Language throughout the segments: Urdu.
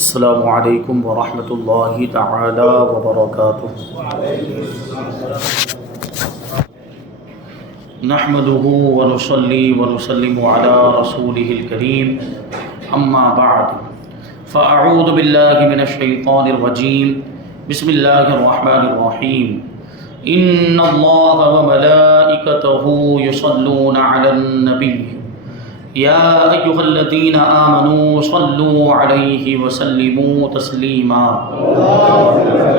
السلام علیکم ورحمۃ اللہ تعالی وبرکاتہ۔ نحمده ونصلی ونسلم علی رسولہ الکریم، اما بعد فاعوذ باللہ من الشیطان الرجیم، بسم اللہ الرحمن الرحیم۔ ان اللہ وملائکتہ یصلون علی النبی یا ایھا الذین آمنوا صلوا علیہ وسلموا تسلیما۔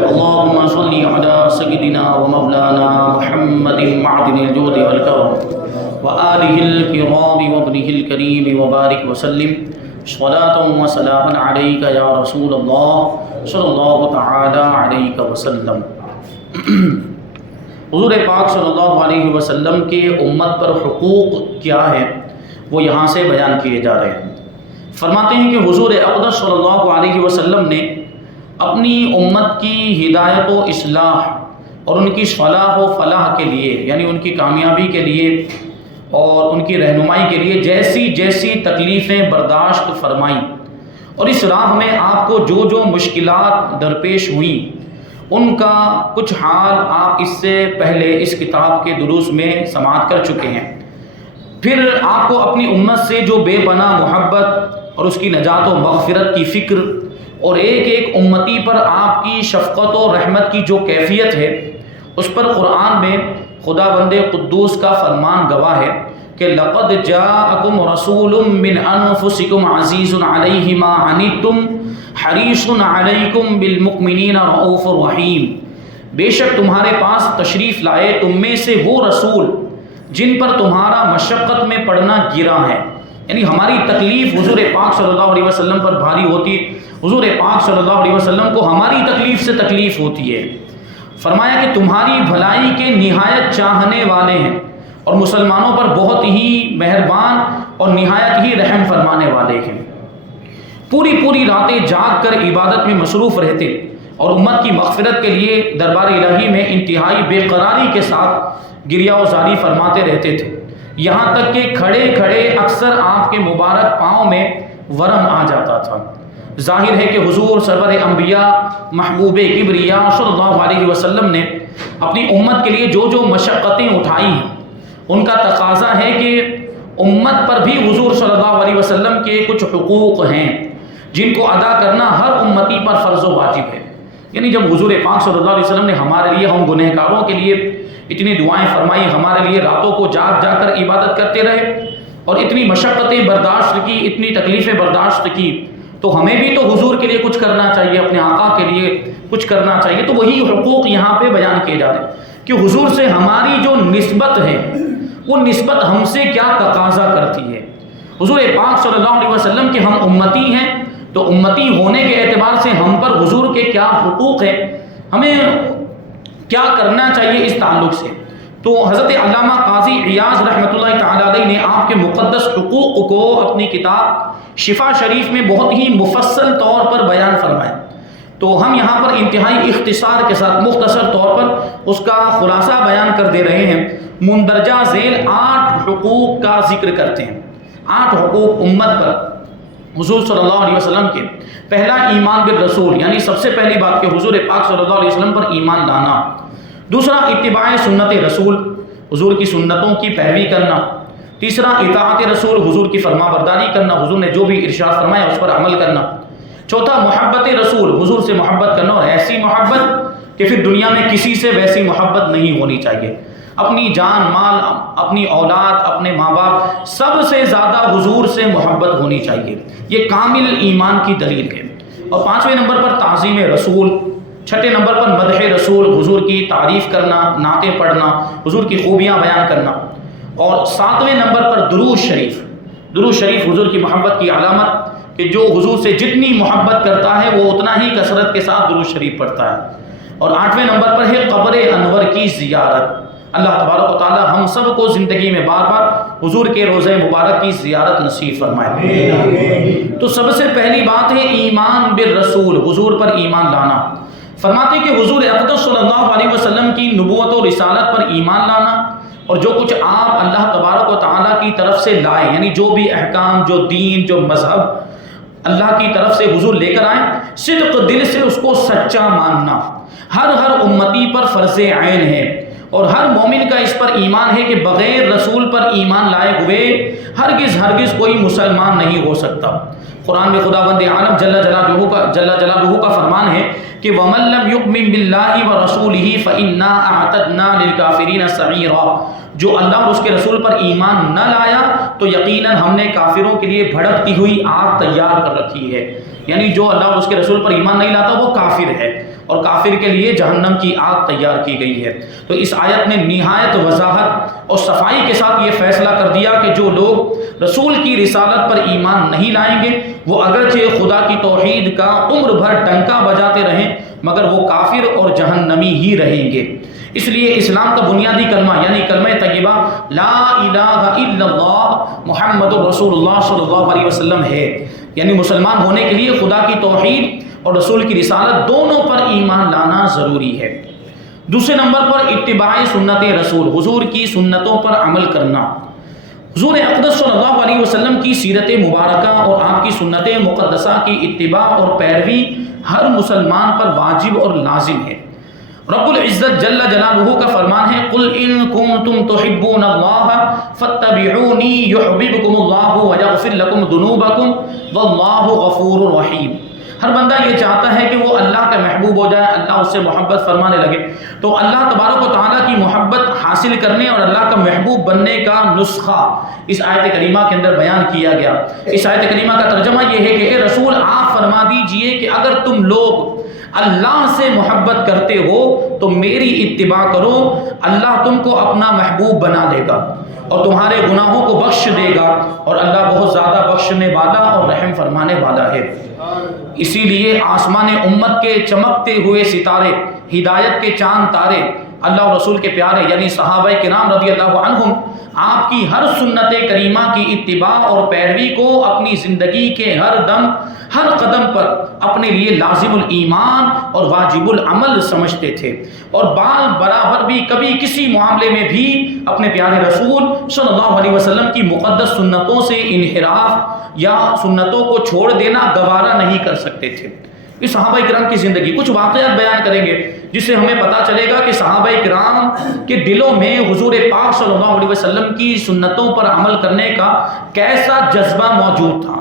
اللہم صل علی سیدنا ومولانا محمد معدن الجود والکرم وآلہ الکرام وابنہ الکریم وبارک وسلم صلاۃ وسلاما علیک یا رسول اللہ صلی اللہ تعالی علیہ وسلم۔ حضور پاک صلی اللہ علیہ وسلم کے امت پر حقوق کیا ہے وہ یہاں سے بیان کیے جا رہے ہیں۔ فرماتے ہیں کہ حضور اقدس صلی اللہ علیہ وسلم نے اپنی امت کی ہدایت و اصلاح اور ان کی صلاح و فلاح کے لیے، یعنی ان کی کامیابی کے لیے اور ان کی رہنمائی کے لیے جیسی جیسی تکلیفیں برداشت فرمائیں، اور اس راہ میں آپ کو جو جو مشکلات درپیش ہوئیں ان کا کچھ حال آپ اس سے پہلے اس کتاب کے دروس میں سماعت کر چکے ہیں۔ پھر آپ کو اپنی امت سے جو بے پناہ محبت اور اس کی نجات و مغفرت کی فکر اور ایک ایک امتی پر آپ کی شفقت و رحمت کی جو کیفیت ہے، اس پر قرآن میں خدا بند قدوس کا فرمان گواہ ہے کہ لقد جاءکم رسول من انفسکم عزیز علیہ ما عنتم حریص علیکم بالمؤمنین رؤوف رحیم۔ بے شک تمہارے پاس تشریف لائے تم میں سے وہ رسول جن پر تمہارا مشقت میں پڑنا گرا ہے، یعنی ہماری تکلیف حضور پاک صلی اللہ علیہ وسلم پر بھاری ہوتی، حضور پاک صلی اللہ علیہ وسلم کو ہماری تکلیف سے تکلیف ہوتی ہے۔ فرمایا کہ تمہاری بھلائی کے نہایت چاہنے والے ہیں اور مسلمانوں پر بہت ہی مہربان اور نہایت ہی رحم فرمانے والے ہیں۔ پوری پوری راتیں جاگ کر عبادت میں مصروف رہتے اور امت کی مغفرت کے لیے دربار الہی میں انتہائی بے قراری کے ساتھ گریہ و زاری فرماتے رہتے تھے، یہاں تک کہ کھڑے کھڑے اکثر آپ کے مبارک پاؤں میں ورم آ جاتا تھا۔ ظاہر ہے کہ حضور سرور انبیاء محبوب کبریا صلی اللہ علیہ وسلم نے اپنی امت کے لیے جو جو مشقتیں اٹھائی ہیں ان کا تقاضا ہے کہ امت پر بھی حضور صلی اللہ علیہ وسلم کے کچھ حقوق ہیں جن کو ادا کرنا ہر امتی پر فرض و واجب ہے۔ یعنی جب حضور پاک صلی اللہ علیہ وسلم نے ہمارے لیے، ہم گنہگاروں کے لیے اتنی دعائیں فرمائی، ہمارے لیے راتوں کو جاگ جا کر عبادت کرتے رہے اور اتنی مشقتیں برداشت کی، اتنی تکلیفیں برداشت کی، تو ہمیں بھی تو حضور کے لیے کچھ کرنا چاہیے، اپنے آقا کے لیے کچھ کرنا چاہیے۔ تو وہی حقوق یہاں پہ بیان کیے جا رہے ہیں کہ حضور سے ہماری جو نسبت ہے وہ نسبت ہم سے کیا تقاضا کرتی ہے۔ حضور پاک صلی اللہ علیہ وسلم کے ہم امتی ہیں، تو امتی ہونے کے اعتبار سے ہم پر حضور کے کیا حقوق ہیں، ہمیں کیا کرنا چاہیے اس تعلق سے۔ تو حضرت علامہ قاضی عیاض رحمۃ اللہ تعالی علیہ نے آپ کے مقدس حقوق کو اپنی کتاب شفا شریف میں بہت ہی مفصل طور پر بیان فرمایا۔ تو ہم یہاں پر انتہائی اختصار کے ساتھ مختصر طور پر اس کا خلاصہ بیان کر دے رہے ہیں۔ مندرجہ ذیل 8 حقوق کا ذکر کرتے ہیں، 8 حقوق امت پر حضور صلی اللہ علیہ وسلم کے۔ پہلا ایمان بالرسول، یعنی سب سے پہلی بات کہ حضور پاک صلی اللہ علیہ وسلم پر ایمان لانا۔ دوسرا اتباع سنت رسول، حضور کی سنتوں کی پیروی کرنا۔ تیسرا اطاعت رسول، حضور کی فرما برداری کرنا، حضور نے جو بھی ارشاد فرمایا اس پر عمل کرنا۔ چوتھا محبت رسول، حضور سے محبت کرنا، اور ایسی محبت کہ پھر دنیا میں کسی سے ویسی محبت نہیں ہونی چاہیے۔ اپنی جان مال، اپنی اولاد، اپنے ماں باپ، سب سے زیادہ حضور سے محبت ہونی چاہیے، یہ کامل ایمان کی دلیل ہے۔ اور 5ویں نمبر پر تعظیم رسول، 6 نمبر پر مدح رسول، حضور کی تعریف کرنا، نعتیں پڑھنا، حضور کی خوبیاں بیان کرنا، اور 7ویں نمبر پر درود شریف۔ درود شریف حضور کی محبت کی علامت کہ جو حضور سے جتنی محبت کرتا ہے وہ اتنا ہی کثرت کے ساتھ درود شریف پڑھتا ہے۔ اور 8ویں نمبر پر ہے قبر انور کی زیارت۔ اللہ تبارک و تعالی ہم سب کو زندگی میں بار بار حضور کے روضہ مبارک کی زیارت نصیب فرمائے۔ تو سب سے پہلی بات ہے ایمان بالرسول، حضور پر ایمان لانا۔ فرماتے کہ حضور اقدس صلی اللہ علیہ وسلم کی نبوت و رسالت پر ایمان لانا، اور جو کچھ آپ اللہ تبارک و تعالیٰ کی طرف سے لائے، یعنی جو بھی احکام، جو دین، جو مذہب اللہ کی طرف سے حضور لے کر آئیں، صدق دل سے اس کو سچا ماننا ہر امتی پر فرض عین ہے، اور ہر مومن کا اس پر ایمان ہے کہ بغیر رسول پر ایمان لائے ہوئے ہرگز کوئی مسلمان نہیں ہو سکتا۔ قرآن میں خداوند عالم جل جلالہ کا فرمان ہے کہ وَمَن لَّمْ يُؤْمِن بِاللَّهِ وَرَسُولِهِ فَإِنَّا أَعْتَدْنَا لِلْكَافِرِينَ سَعِيرًا، جو اللہ اور اس کے رسول پر ایمان نہ لایا تو یقیناً ہم نے کافروں کے لیے بھڑکتی ہوئی آگ تیار کر رکھی ہے۔ یعنی جو اللہ اور اس کے رسول پر ایمان نہیں لاتا وہ کافر ہے، اور کافر کے لیے جہنم کی آگ تیار کی گئی ہے۔ تو اس آیت نے نہایت وضاحت اور صفائی کے ساتھ یہ فیصلہ کر دیا کہ جو لوگ رسول کی رسالت پر ایمان نہیں لائیں گے وہ اگرچہ خدا کی توحید کا عمر بھر ڈنکا بجاتے رہیں مگر وہ کافر اور جہنمی ہی رہیں گے۔ اس لیے اسلام کا بنیادی کلمہ یعنی کلمہ طیبہ لا الہ الا اللہ محمد رسول اللہ صلی اللہ علیہ وسلم ہے، یعنی مسلمان ہونے کے لیے خدا کی توحید اور رسول کی رسالت دونوں پر ایمان لانا ضروری ہے۔ دوسرے نمبر پر اتباع سنت رسول، حضور کی سنتوں پر عمل کرنا۔ حضور اقدس صلی اللہ علیہ وسلم کی سیرت مبارکہ اور آپ کی سنت مقدسہ کی اتباع اور پیروی ہر مسلمان پر واجب اور لازم ہے۔ رب العزت جل جلالہ کا فرمان ہے قل ان کنتم تحبون اللہ فاتبعونی یحببکم اللہ ویغفر لکم ذنوبکم واللہ غفور رحیم۔ ہر بندہ یہ چاہتا ہے کہ وہ اللہ کا محبوب ہو جائے، اللہ اس سے محبت فرمانے لگے، تو اللہ تبارک و تعالیٰ کی محبت حاصل کرنے اور اللہ کا محبوب بننے کا نسخہ اس آیت کریمہ کے اندر بیان کیا گیا۔ اس آیت کریمہ کا ترجمہ یہ ہے کہ اے رسول آپ فرما دیجئے کہ اگر تم لوگ اللہ سے محبت کرتے ہو تو میری اتباع کرو، اللہ تم کو اپنا محبوب بنا دے گا اور تمہارے گناہوں کو بخش دے گا، اور اللہ بہت زیادہ بخشنے والا اور رحم فرمانے والا ہے۔ اسی لیے آسمان امت کے چمکتے ہوئے ستارے، ہدایت کے چاند تارے، اللہ اور رسول کے پیارے یعنی صحابہ کرام رضی اللہ عنہم آپ کی ہر سنت کریمہ کی اتباع اور پیروی کو اپنی زندگی کے ہر دم ہر قدم پر اپنے لیے لازم الایمان اور واجب العمل سمجھتے تھے، اور بال برابر بھی کبھی کسی معاملے میں بھی اپنے پیارے رسول صلی اللہ علیہ وسلم کی مقدس سنتوں سے انحراف یا سنتوں کو چھوڑ دینا گوارا نہیں کر سکتے تھے۔ اس صحابہ کرام کی زندگی کچھ واقعات بیان کریں گے جس سے ہمیں پتہ چلے گا کہ صحابہ کرام کے دلوں میں حضور پاک صلی اللہ علیہ وسلم کی سنتوں پر عمل کرنے کا کیسا جذبہ موجود تھا۔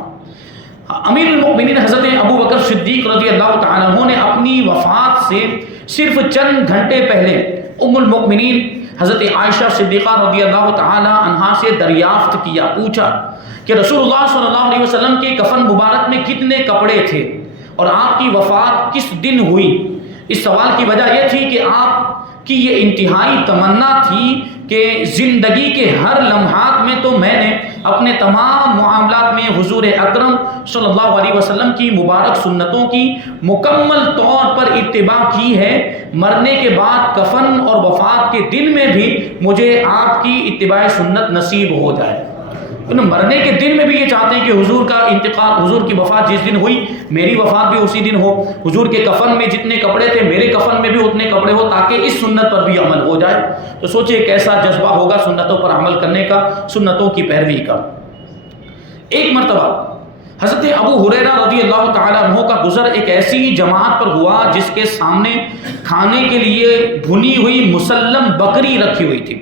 امیر المؤمنین حضرت ابو بکر صدیق رضی اللہ تعالیٰ عنہ نے اپنی وفات سے صرف چند گھنٹے پہلے ام المؤمنین حضرت عائشہ صدیقہ رضی اللہ تعالیٰ عنہا سے دریافت کیا، پوچھا کہ رسول اللہ صلی اللہ علیہ وسلم کے کفن مبارک میں کتنے کپڑے تھے اور آپ کی وفات کس دن ہوئی؟ اس سوال کی وجہ یہ تھی کہ آپ کی یہ انتہائی تمنا تھی کہ زندگی کے ہر لمحات میں تو میں نے اپنے تمام معاملات میں حضور اکرم صلی اللہ علیہ وسلم کی مبارک سنتوں کی مکمل طور پر اتباع کی ہے، مرنے کے بعد کفن اور وفات کے دن میں بھی مجھے آپ کی اتباع سنت نصیب ہو جائے۔ مرنے کے دن میں بھی یہ چاہتے ہیں کہ حضور کا انتقال، حضور کی وفات جس دن ہوئی میری وفات بھی اسی دن ہو، حضور کے کفن میں جتنے کپڑے تھے میرے کفن میں بھی اتنے کپڑے ہو تاکہ اس سنت پر بھی عمل ہو جائے۔ تو سوچئے کیسا جذبہ ہوگا سنتوں پر عمل کرنے کا، سنتوں کی پیروی کا۔ ایک مرتبہ حضرت ابو ہریرہ رضی اللہ تعالیٰ عنہ کا گزر ایک ایسی جماعت پر ہوا جس کے سامنے کھانے کے لیے بھنی ہوئی مسلم بکری رکھی ہوئی تھی،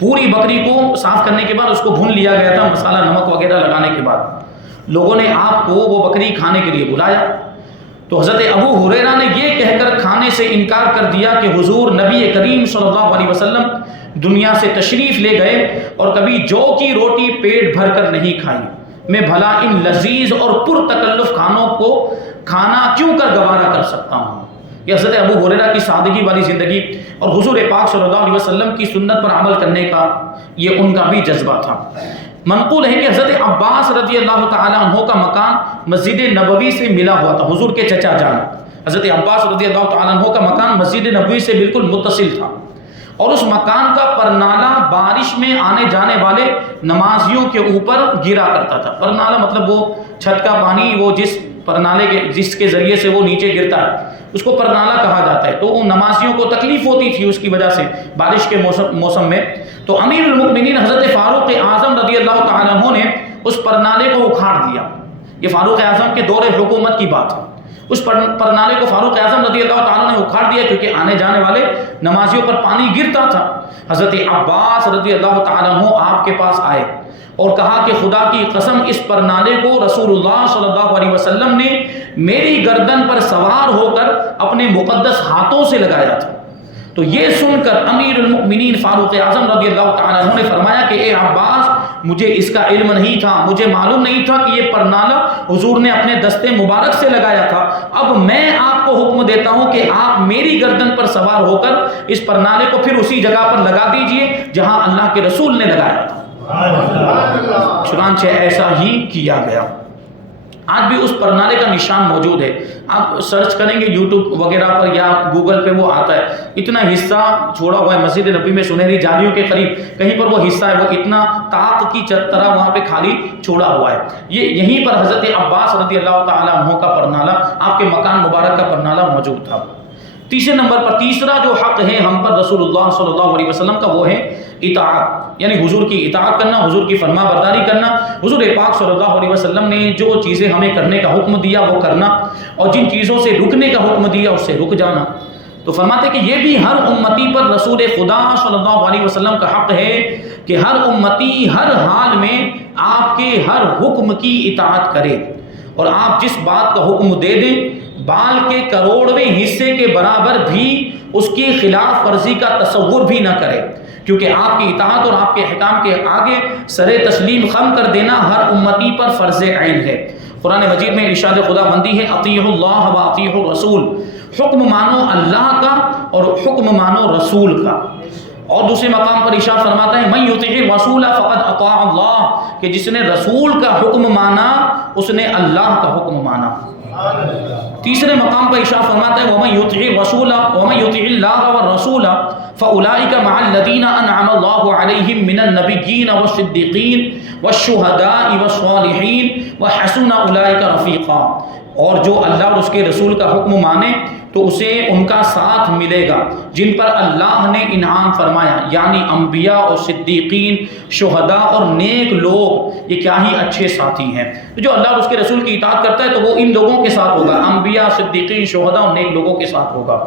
پوری بکری کو صاف کرنے کے بعد اس کو بھون لیا گیا تھا، مسالہ نمک وغیرہ لگانے کے بعد لوگوں نے آپ کو وہ بکری کھانے کے لیے بلایا، تو حضرت ابو ہریرہ نے یہ کہہ کر کھانے سے انکار کر دیا کہ حضور نبی کریم صلی اللہ علیہ وسلم دنیا سے تشریف لے گئے اور کبھی جو کی روٹی پیٹ بھر کر نہیں کھائی، میں بھلا ان لذیذ اور پرتکلف کھانوں کو کھانا کیوں کر گوارا کر سکتا ہوں۔ یہ حضرت ابو ہریرہ کی سادگی والی زندگی اور حضور پاک صلی اللہ علیہ وسلم کی سنت پر عمل کرنے کا یہ ان کا بھی جذبہ تھا۔ منقول ہے کہ حضرت عباس رضی اللہ تعالیٰ عنہ کا مکان مسجد نبوی سے ملا ہوا تھا، حضور کے چچا جان حضرت عباس رضی اللہ تعالیٰ عنہ کا مکان مسجد نبوی سے بالکل متصل تھا، اور اس مکان کا پرنالہ بارش میں آنے جانے والے نمازیوں کے اوپر گرا کرتا تھا۔ پرنالہ مطلب وہ چھت کا پانی، وہ جس کے ذریعے سے وہ نیچے گرتا ہے اس کو پرنالہ کہا جاتا ہے، تو ان نمازیوں کو تکلیف ہوتی تھی اس کی وجہ سے بارش کے موسم میں۔ تو امیر المؤمنین حضرت فاروق اعظم رضی اللہ تعالیٰ عنہ نے اس پرنالے کو اکھاڑ دیا، یہ فاروق اعظم کے دور حکومت کی بات ہے. اس پرنالے کو فاروق اعظم رضی اللہ تعالیٰ نے اکھاڑ دیا کیونکہ آنے جانے والے نمازیوں پر پانی گرتا تھا. حضرت عباس رضی اللہ تعالیٰ عنہ آپ کے پاس آئے اور کہا کہ خدا کی قسم اس پرنالے کو رسول اللہ صلی اللہ علیہ وسلم نے میری گردن پر سوار ہو کر اپنے مقدس ہاتھوں سے لگایا تھا. تو یہ سن کر امیر المؤمنین فاروق اعظم رضی اللہ تعالیٰ عنہ نے فرمایا کہ اے عباس مجھے اس کا علم نہیں تھا، مجھے معلوم نہیں تھا کہ یہ پرنالہ حضور نے اپنے دستے مبارک سے لگایا تھا. اب میں آپ کو حکم دیتا ہوں کہ آپ میری گردن پر سوار ہو کر اس پرنالے کو پھر اسی جگہ پر لگا دیجئے جہاں اللہ کے رسول نے لگایا تھا. چنانچہ ایسا ہی کیا گیا. آج بھی اس پرنالے کا نشان موجود ہے. آپ سرچ کریں گے یوٹیوب وغیرہ پر یا گوگل پہ وہ آتا ہے. اتنا حصہ چھوڑا ہوا ہے مسجد نبی میں سنہری جالیوں کے قریب کہیں پر وہ حصہ ہے، وہ اتنا طاق کی طرح وہاں پہ خالی چھوڑا ہوا ہے. یہیں پر حضرت عباس رضی اللہ تعالیٰ عنہ کا پرنالہ، آپ کے مکان مبارک کا پرنالہ موجود تھا. تیسرے نمبر پر تیسرا جو حق ہے ہم پر رسول اللہ صلی اللہ علیہ وسلم کا وہ ہے اطاعت، یعنی حضور کی اطاعت کرنا، حضور کی فرما برداری کرنا. حضور پاک صلی اللہ علیہ وسلم نے جو چیزیں ہمیں کرنے کا حکم دیا وہ کرنا، اور جن چیزوں سے رکنے کا حکم دیا اس سے رک جانا. تو فرماتے کہ یہ بھی ہر امتی پر رسول خدا صلی اللہ علیہ وسلم کا حق ہے کہ ہر امتی ہر حال میں آپ کے ہر حکم کی اطاعت کرے، اور آپ جس بات کا حکم دے دیں بال کے کروڑویں حصے کے برابر بھی اس کی خلاف ورزی کا تصور بھی نہ کرے، کیونکہ آپ کی اطاعت اور آپ کے احکام کے آگے سر تسلیم خم کر دینا ہر امتی پر فرض عین ہے. قرآن مجید میں ارشاد خدا بندی ہے اطیعوا اللہ و اطیعوا الرسول، حکم مانو اللہ کا اور حکم مانو رسول کا. اور دوسرے مقام پر ارشاد فرماتا ہے من یطیع الرسول فقد اطاع اللہ، کہ جس نے رسول کا حکم مانا اس نے اللہ کا حکم مانا. تیسرے مقام پر ارشاد فرماتا ہے ومن یطیع الرسول ومن یطیع اللہ والرسول فاولئک مع الذین انعم اللہ علیہم من النبیین والصدیقین والشہداء والصالحین وحسن اولئک رفیقا. اور جو اللہ اور اس کے رسول کا حکم مانے تو اسے ان کا ساتھ ملے گا جن پر اللہ نے انعام فرمایا، یعنی انبیاء اور صدیقین، شہداء اور نیک لوگ. یہ کیا ہی اچھے ساتھی ہیں. جو اللہ اور اس کے رسول کی اطاعت کرتا ہے تو وہ ان لوگوں کے ساتھ ہوگا، انبیاء، صدیقین، شہداء اور نیک لوگوں کے ساتھ ہوگا.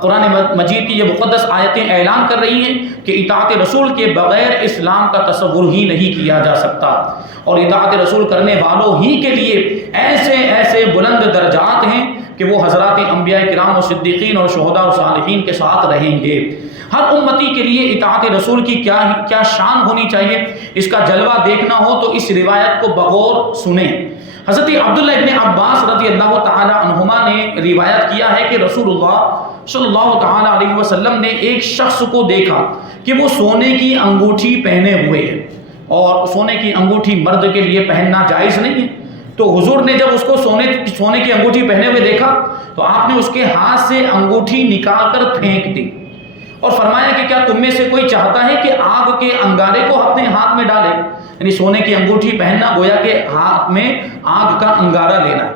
قرآن مجید کی یہ مقدس آیتیں اعلان کر رہی ہیں کہ اطاعت رسول کے بغیر اسلام کا تصور ہی نہیں کیا جا سکتا، اور اطاعت رسول کرنے والوں ہی کے لیے ایسے ایسے بلند درجات ہیں کہ وہ حضرات انبیاء کرام اور صدیقین اور شہداء اور صالحین کے ساتھ رہیں گے. ہر امتی کے لیے اطاعت رسول کی کیا شان ہونی چاہیے، اس کا جلوہ دیکھنا ہو تو اس روایت کو بغور سنیں. حضرت عبداللہ ابن عباس رضی اللہ تعالی عنہما نے روایت کیا ہے کہ رسول اللہ صلی اللہ تعالی علیہ وسلم نے ایک شخص کو دیکھا کہ وہ سونے کی انگوٹھی پہنے ہوئے ہے، اور سونے کی انگوٹھی مرد کے لیے پہننا جائز نہیں ہے. تو حضور نے جب اس کو سونے کی انگوٹھی پہنے ہوئے دیکھا تو آپ نے اس کے ہاتھ سے انگوٹھی نکال کر پھینک دی اور فرمایا کہ کیا تم میں سے کوئی چاہتا ہے کہ آگ کے انگارے کو اپنے ہاتھ میں ڈالے؟ یعنی سونے کی انگوٹھی پہننا گویا کہ ہاتھ میں آگ کا انگارہ لینا.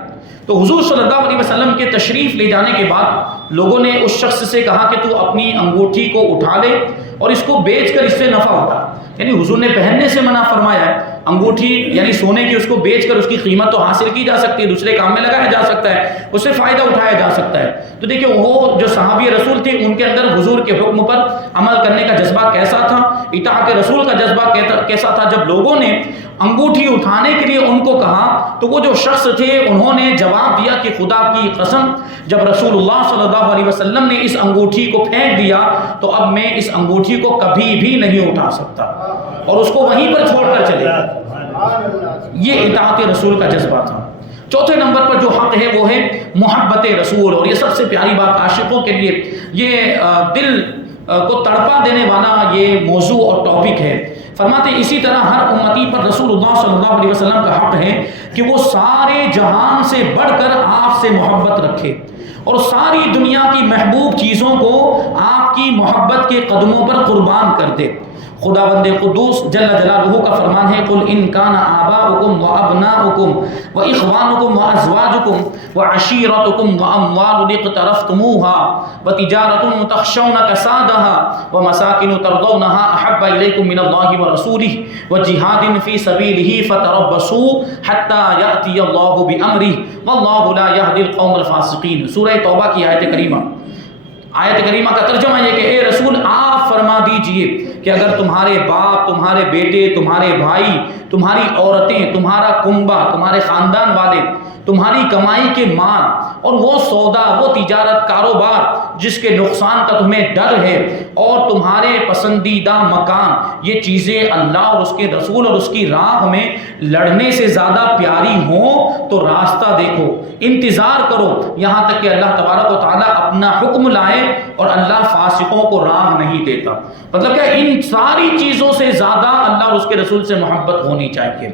تو حضور صلی اللہ علیہ وسلم کے تشریف لے جانے کے بعد لوگوں نے اس شخص سے کہا کہ تو اپنی انگوٹھی کو اٹھا لے اور اس کو بیچ کر اس سے نفع اٹھا. یعنی حضور نے پہننے سے منع فرمایا ہے. انگوٹھی یعنی سونے کی، اس کو بیچ کر اس کی قیمت تو حاصل کی جا سکتی ہے، دوسرے کام میں لگایا جا سکتا ہے، اس سے فائدہ اٹھایا جا سکتا ہے. تو دیکھیں وہ جو صحابی رسول تھے ان کے اندر حضور کے حکم پر عمل کرنے کا جذبہ کیسا تھا، اطاعت رسول کا جذبہ کیسا تھا. جب لوگوں نے انگوٹھی اٹھانے کے لیے ان کو کہا تو وہ جو شخص تھے انہوں نے جواب دیا کہ خدا کی قسم جب رسول اللہ صلی اللہ علیہ وسلم نے اس انگوٹھی کو پھینک دیا تو اب میں اس انگوٹھی کو کبھی بھی نہیں اٹھا سکتا، اور اس کو وہیں پر چھوڑ کر چلے گا. یہ اطاعت رسول کا جذبہ تھا. چوتھے نمبر پر جو حق ہے وہ ہے محبت رسول، اور یہ سب سے پیاری بات عاشقوں کے لیے، یہ دل کو تڑپا دینے والا یہ موضوع اور ٹاپک ہے. فرماتے اسی طرح ہر امتی پر رسول اللہ صلی اللہ علیہ وسلم کا حق ہے کہ وہ سارے جہان سے بڑھ کر آپ سے محبت رکھے اور ساری دنیا کی محبوب چیزوں کو آپ کی محبت کے قدموں پر قربان کر دے. خداوند قدوس جل جلالہ کا فرمان ہے قل ان کان آباؤکم وابناؤکم واخوانکم وازواجکم وعشیرتکم واموال اقترفتموها وتجارة تخشون کسادها ومساکن ترضونها احب الیکم من اللہ ورسولہ وجہاد فی سبیلہ فتربصوا حتی یأتی اللہ بامرہ واللہ لا یہدی القوم الفاسقین۔ سورہ توبہ کی آیت کریمہ کا ترجمہ یہ کہ اے رسول آپ فرما دیجئے کہ اگر تمہارے باپ، تمہارے بیٹے، تمہارے بھائی، تمہاری عورتیں، تمہارا کنبہ، تمہارے خاندان والے، تمہاری کمائی کے مال اور وہ سودا، وہ تجارت، کاروبار جس کے نقصان کا تمہیں ڈر ہے، اور تمہارے پسندیدہ مکان، یہ چیزیں اللہ اور اس کے رسول اور اس کی راہ میں لڑنے سے زیادہ پیاری ہوں تو راستہ دیکھو، انتظار کرو یہاں تک کہ اللہ تبارک و تعالیٰ اپنا حکم لائے، اور اللہ فاسقوں کو راہ نہیں دیتا۔ مطلب کہ ان ساری چیزوں سے زیادہ اللہ اور اس کے رسول سے محبت ہونی چاہیے۔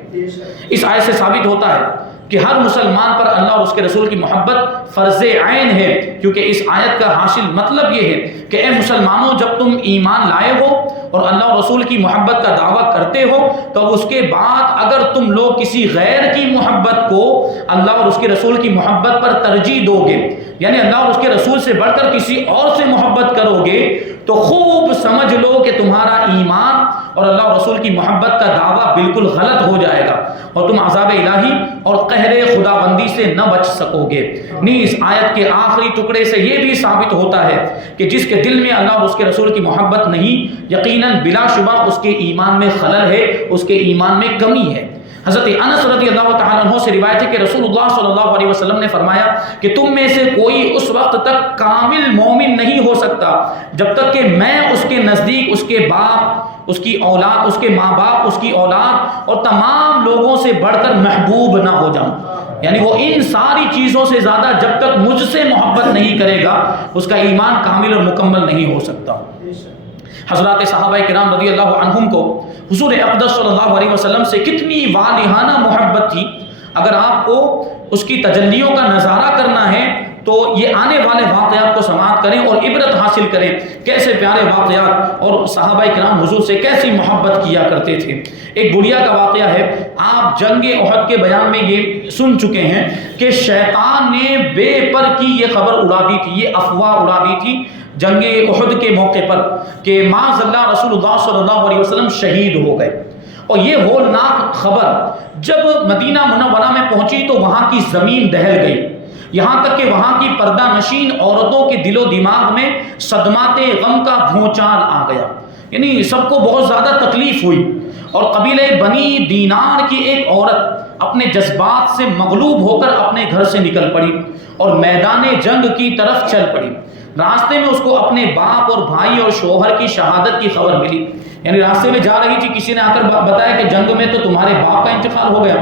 اس آیت سے ثابت ہوتا ہے کہ ہر مسلمان پر اللہ اور اس کے رسول کی محبت فرض عین ہے، کیونکہ اس آیت کا حاصل مطلب یہ ہے کہ اے مسلمانوں، جب تم ایمان لائے ہو اور اللہ اور رسول کی محبت کا دعویٰ کرتے ہو تو اس کے بعد اگر تم لوگ کسی غیر کی محبت کو اللہ اور اس کے رسول کی محبت پر ترجیح دو گے، یعنی اللہ اور اس کے رسول سے بڑھ کر کسی اور سے محبت کرو گے، تو خوب سمجھ لو کہ تمہارا ایمان اور اللہ اور رسول کی محبت کا دعویٰ بالکل غلط ہو جائے گا، اور تم عذاب الہی اور قہر خدا بندی سے نہ بچ سکو گے۔ نیز آیت کے آخری ٹکڑے سے یہ بھی ثابت ہوتا ہے کہ جس کے دل میں اللہ اور اس کے رسول کی محبت نہیں، یقیناً بلا شبہ اس کے ایمان میں خلل ہے، اس کے ایمان میں کمی ہے۔ حضرت انس رضی اللہ تعالیٰ عنہ سے روایت ہے کہ رسول اللہ صلی اللہ علیہ وسلم نے فرمایا کہ تم میں سے کوئی اس وقت تک کامل مومن نہیں ہو سکتا جب تک کہ میں اس کے نزدیک اس کے باپ، اس کی اولاد، اس کے ماں باپ، اس کی اولاد اور تمام لوگوں سے بڑھ کر محبوب نہ ہو جاؤں۔ یعنی وہ ان ساری چیزوں سے زیادہ جب تک مجھ سے محبت نہیں کرے گا اس کا ایمان کامل اور مکمل نہیں ہو سکتا۔ حضرات صحابہ کرام رضی اللہ عنہم کو حضور اقدس صلی اللہ علیہ وسلم سے کتنی والہانہ محبت تھی۔ اگر آپ کو اس کی تجلیوں کا نظارہ کرنا ہے تو یہ آنے والے واقعات کو سماعت کریں اور عبرت حاصل کریں، کیسے پیارے واقعات اور صحابہ کرام حضور سے کیسی محبت کیا کرتے تھے۔ ایک گڑیا کا واقعہ ہے، آپ جنگ احد کے بیان میں یہ سن چکے ہیں کہ شیطان نے بے پر کی یہ خبر اڑا دی تھی، یہ افواہ اڑا دی تھی جنگ احد کے موقع پر کہ معاذ اللہ رسول اللہ صلی اللہ علیہ وسلم شہید ہو گئے، اور یہ ہولناک خبر جب مدینہ منورہ میں پہنچی تو وہاں کی زمین دہل گئی، یہاں تک کہ وہاں کی پردہ نشین عورتوں کے دل و دماغ میں صدمات غم کا بھونچال آ گیا، یعنی سب کو بہت زیادہ تکلیف ہوئی، اور قبیلہ بنی دینار کی ایک عورت اپنے جذبات سے مغلوب ہو کر اپنے گھر سے نکل پڑی اور میدان جنگ کی طرف چل پڑی۔ راستے میں اس کو اپنے باپ اور بھائی اور شوہر کی شہادت کی خبر ملی، یعنی راستے میں جا رہی تھی، کسی نے آ کر بتایا کہ جنگ میں تو تمہارے باپ کا انتقال ہو گیا۔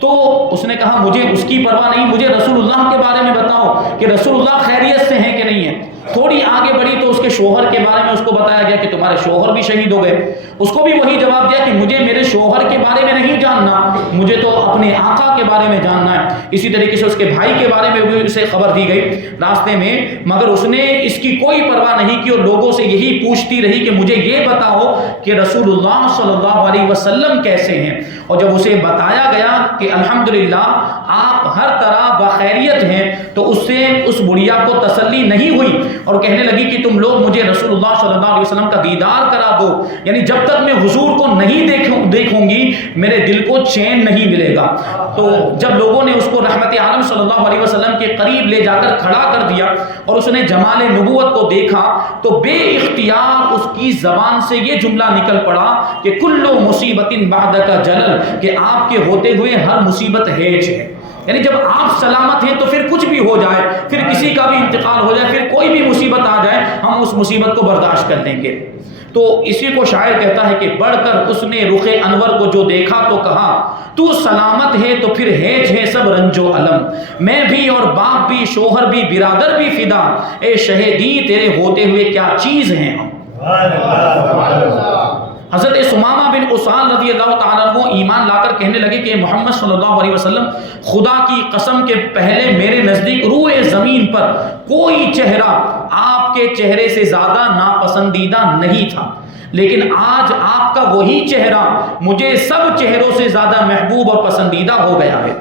تو اس نے کہا مجھے اس کی پرواہ نہیں، مجھے رسول اللہ کے بارے میں بتاؤ کہ رسول اللہ خیریت سے ہیں کہ نہیں ہیں۔ تھوڑی آگے بڑھی تو اس کے شوہر کے بارے میں اس کو بتایا گیا کہ تمہارے شوہر بھی شہید ہو گئے۔ اس کو بھی وہی جواب دیا کہ مجھے میرے شوہر کے بارے میں نہیں جاننا، مجھے تو اپنے آقا کے بارے میں جاننا ہے۔ اسی طریقے سے اس کے بھائی کے بارے میں بھی اسے خبر دی گئی راستے میں، مگر اس نے اس کی کوئی پرواہ نہیں کی اور لوگوں سے یہی پوچھتی رہی کہ مجھے یہ بتاؤ کہ رسول اللہ صلی اللہ علیہ وسلم کیسے ہیں۔ اور جب اسے بتایا گیا کہ الحمدللہ آپ ہر طرح بخیریت ہیں تو اس سے اس بڑھیا کو تسلی نہیں ہوئی اور کہنے لگی کہ تم لوگ مجھے رسول اللہ صلی اللہ علیہ وسلم کا دیدار کرا دو، یعنی جب تک میں حضور کو نہیں دیکھوں گی میرے دل کو چین نہیں ملے گا۔ تو جب لوگوں نے اس کو رحمت عالم صلی اللہ علیہ وسلم کے قریب لے جا کر کھڑا کر دیا اور اس نے جمال نبوت کو دیکھا تو بے اختیار اس کی زبان سے یہ جملہ نکل پڑا کہ کلو مصیبت بعدک جلل، کہ آپ کے ہوتے ہوئے ہر مصیبت ہیج ہے، یعنی جب آپ سلامت ہیں تو پھر کچھ بھی ہو جائے، پھر کسی کا بھی انتقال ہو جائے، پھر کوئی بھی مصیبت آ جائے، ہم اس مصیبت کو برداشت کر لیں گے۔ تو اسی کو شاعر کہتا ہے کہ بڑھ کر اس نے رخ انور کو جو دیکھا تو کہا تو سلامت ہے تو پھر ہیج ہے سب رنج و علم، میں بھی اور باپ بھی شوہر بھی برادر بھی فدا، اے شہیدی تیرے ہوتے ہوئے کیا چیز ہیں ہم۔ حضرت سمامہ بن اسال رضی اللہ تعالیٰ عنہ ایمان لا کر کہنے لگے کہ محمد صلی اللہ علیہ وسلم خدا کی قسم کے پہلے میرے نزدیک روئے زمین پر کوئی چہرہ آپ کے چہرے سے زیادہ ناپسندیدہ نہیں تھا، لیکن آج آپ کا وہی چہرہ مجھے سب چہروں سے زیادہ محبوب اور پسندیدہ ہو گیا ہے۔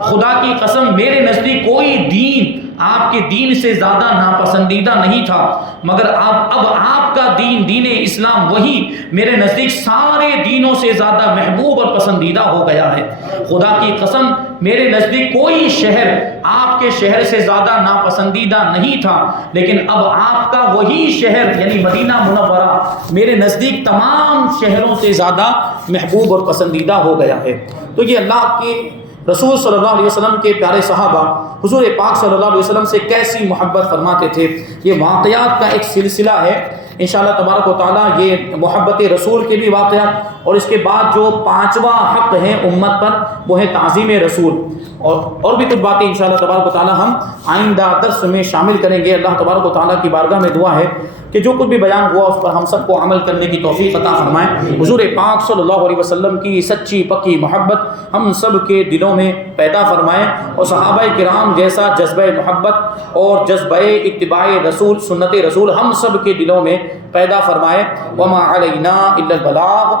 خدا کی قسم میرے نزدیک کوئی دین آپ کے دین سے زیادہ ناپسندیدہ نہیں تھا، مگر اب آپ کا دین، دین اسلام، وہی میرے نزدیک سارے دینوں سے زیادہ محبوب اور پسندیدہ ہو گیا ہے۔ خدا کی قسم میرے نزدیک کوئی شہر آپ کے شہر سے زیادہ ناپسندیدہ نہیں تھا، لیکن اب آپ کا وہی شہر یعنی مدینہ منورہ میرے نزدیک تمام شہروں سے زیادہ محبوب اور پسندیدہ ہو گیا ہے۔ تو یہ اللہ کے رسول صلی اللہ علیہ وسلم کے پیارے صحابہ حضور پاک صلی اللہ علیہ وسلم سے کیسی محبت فرماتے تھے، یہ واقعات کا ایک سلسلہ ہے۔ انشاءاللہ تبارک و تعالیٰ یہ محبت رسول کے بھی واقعات، اور اس کے بعد جو پانچواں حق ہے امت پر وہ ہے تعظیم رسول، اور بھی کچھ باتیں انشاءاللہ تبارک و تعالیٰ ہم آئندہ درس میں شامل کریں گے۔ اللہ تبارک و تعالیٰ کی بارگاہ میں دعا ہے کہ جو کچھ بھی بیان ہوا اس پر ہم سب کو عمل کرنے کی توفیق عطا فرمائیں۔ حضور پاک صلی اللہ علیہ وسلم کی سچی پکی محبت ہم سب کے دلوں میں پیدا فرمائیں، اور صحابہ کرام جیسا جذبہ محبت اور جذبہ اتباع رسول، سنت رسول ہم سب کے دلوں میں پیدا فرمائے۔ وما علینا الا البلاغ۔